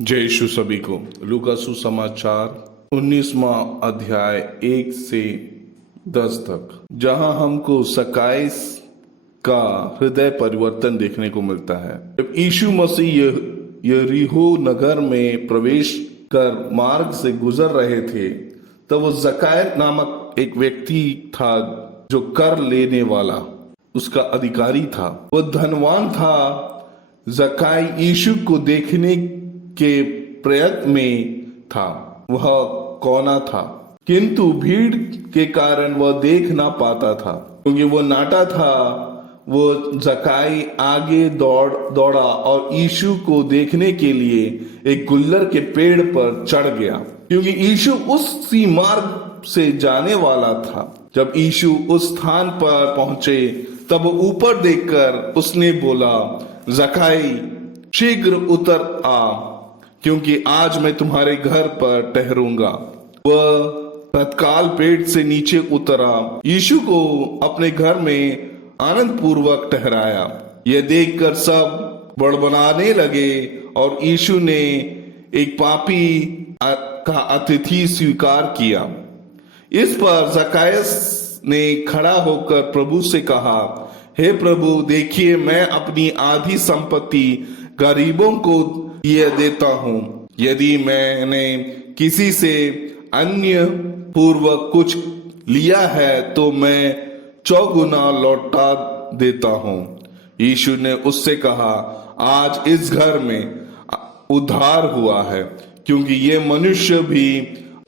जय यीशु सभी को। लूका सुसमाचार 19वां अध्याय 1 से 10 तक, जहां हमको सकाइस का हृदय परिवर्तन देखने को मिलता है। जब यीशु मसीह यरीहो नगर में प्रवेश कर मार्ग से गुजर रहे थे, तब वो जकाय नामक एक व्यक्ति था जो कर लेने वाला उसका अधिकारी था। वो धनवान था। जकाय यीशु को देखने के प्रयत्न में था। वह कोना था, किंतु भीड़ के कारण वह देख ना पाता था, क्योंकि वो नाटा था। वो जकाई आगे दौड़ा और यीशु को देखने के लिए एक गुल्लर के पेड़ पर चढ़ गया, क्योंकि यीशु उसी मार्ग से जाने वाला था। जब यीशु उस स्थान पर पहुंचे, तब ऊपर देखकर उसने बोला, जकाई शीघ्र उतर आ, क्योंकि आज मैं तुम्हारे घर पर ठहरूंगा। वह तत्काल पेड़ से नीचे उतरा, यीशु को अपने घर में आनंद पूर्वक ठहराया। यह देखकर सब बड़बड़ाने लगे और यीशु ने एक पापी का अतिथि स्वीकार किया। इस पर जकायस ने खड़ा होकर प्रभु से कहा, हे प्रभु, देखिए मैं अपनी आधी संपत्ति गरीबों को ये देता हूं। यदि मैंने किसी से अन्य पूर्वक कुछ लिया है तो मैं चौगुना लौटा देता हूं। यीशु ने उससे कहा, आज इस घर में उद्धार हुआ है, क्योंकि ये मनुष्य भी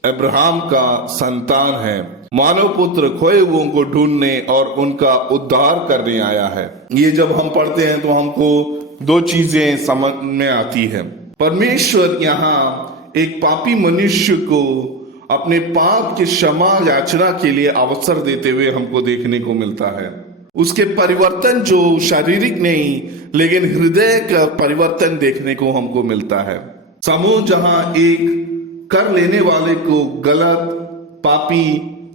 अब्राहम का संतान है। मानव पुत्र खोए हुओं को ढूंढने और उनका उद्धार करने आया है। ये जब हम पढ़ते हैं तो हमको दो चीजें समझ में आती है। परमेश्वर यहाँ एक पापी मनुष्य को अपने पाप की क्षमा याचना के लिए अवसर देते हुए हमको देखने को मिलता है। उसके परिवर्तन जो शारीरिक नहीं, लेकिन हृदय का परिवर्तन देखने को हमको मिलता है। समूह जहां एक कर लेने वाले को गलत पापी,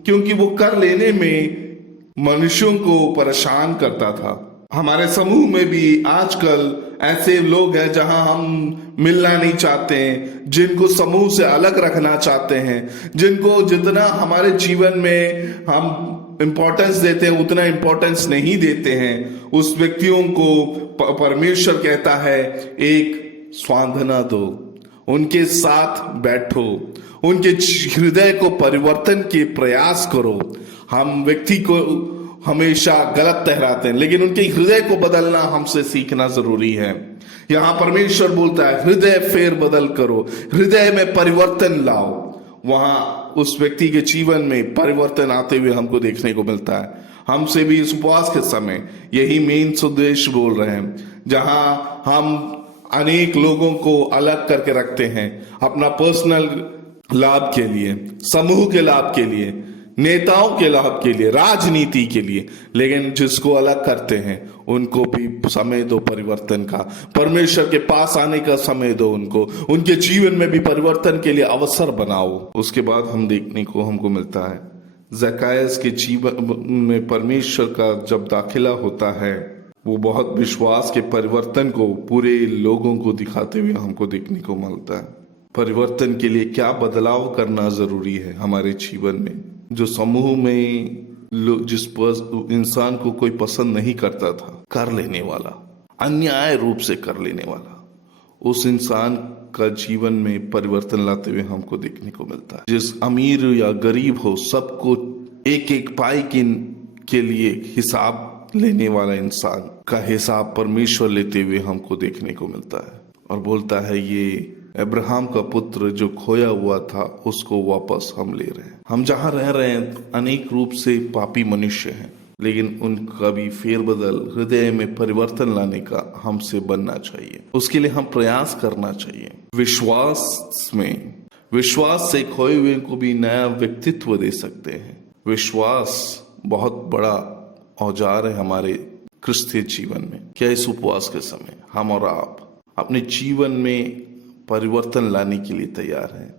क्योंकि वो कर लेने में मनुष्यों को परेशान करता था। हमारे समूह में भी आजकल ऐसे लोग हैं जहां हम मिलना नहीं चाहते हैं, जिनको समूह से अलग रखना चाहते हैं, जिनको जितना हमारे जीवन में हम इंपॉर्टेंस देते हैं उतना इंपॉर्टेंस नहीं देते हैं। उस व्यक्तियों को परमेश्वर कहता है, एक सांत्वना दो, उनके साथ बैठो, उनके हृदय को परिवर्तन के प्रयास करो। हम व्यक्ति को हमेशा गलत ठहराते हैं, लेकिन उनके हृदय को बदलना हमसे सीखना जरूरी है। यहां परमेश्वर बोलता है, हृदय फेर बदल करो, हृदय में परिवर्तन लाओ। वहां उस व्यक्ति के जीवन में परिवर्तन आते हुए हमको देखने को मिलता है। हमसे भी इस उपवास के समय यही मेन उद्देश्य बोल रहे हैं, जहां हम अनेक लोगों को अलग करके रखते हैं अपना पर्सनल लाभ के लिए, समूह के लाभ के लिए, नेताओं के लाभ के लिए, राजनीति के लिए, लेकिन जिसको अलग करते हैं उनको भी समय दो परिवर्तन का, परमेश्वर के पास आने का समय दो उनको, उनके जीवन में भी परिवर्तन के लिए अवसर बनाओ। उसके बाद हम देखने को हमको मिलता है, जकायस के जीवन में परमेश्वर का जब दाखिला होता है, वो बहुत विश्वास के परिवर्तन को पूरे लोगों को दिखाते हुए हमको देखने को मिलता है। परिवर्तन के लिए क्या बदलाव करना जरूरी है हमारे जीवन में। जो समूह में जिस इंसान को कोई पसंद नहीं करता था, कर लेने वाला, अन्याय रूप से कर लेने वाला, उस इंसान का जीवन में परिवर्तन लाते हुए हमको देखने को मिलता है। जिस अमीर या गरीब हो, सबको एक एक पाई के लिए हिसाब लेने वाला इंसान का हिसाब परमेश्वर लेते हुए हमको देखने को मिलता है, और बोलता है, ये अब्राहम का पुत्र जो खोया हुआ था उसको वापस हम ले रहे हैं। हम जहां रह रहे हैं अनेक रूप से पापी मनुष्य हैं, लेकिन उनका भी फेरबदल, हृदय में परिवर्तन लाने का हमसे बनना चाहिए। उसके लिए हम प्रयास करना चाहिए। विश्वास से खोए हुए को भी नया व्यक्तित्व दे सकते हैं। विश्वास बहुत बड़ा औजार है हमारे क्रिस्तीय जीवन में। क्या इस उपवास के समय हम और आप अपने जीवन में परिवर्तन लाने के लिए तैयार हैं?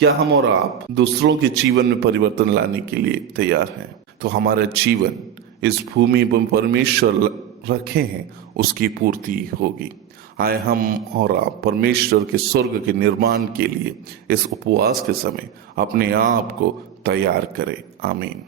क्या हम और आप दूसरों के जीवन में परिवर्तन लाने के लिए तैयार हैं? तो हमारा जीवन इस भूमि पर परमेश्वर रखे हैं उसकी पूर्ति होगी। आए हम और आप परमेश्वर के स्वर्ग के निर्माण के लिए इस उपवास के समय अपने आप को तैयार करें। आमीन।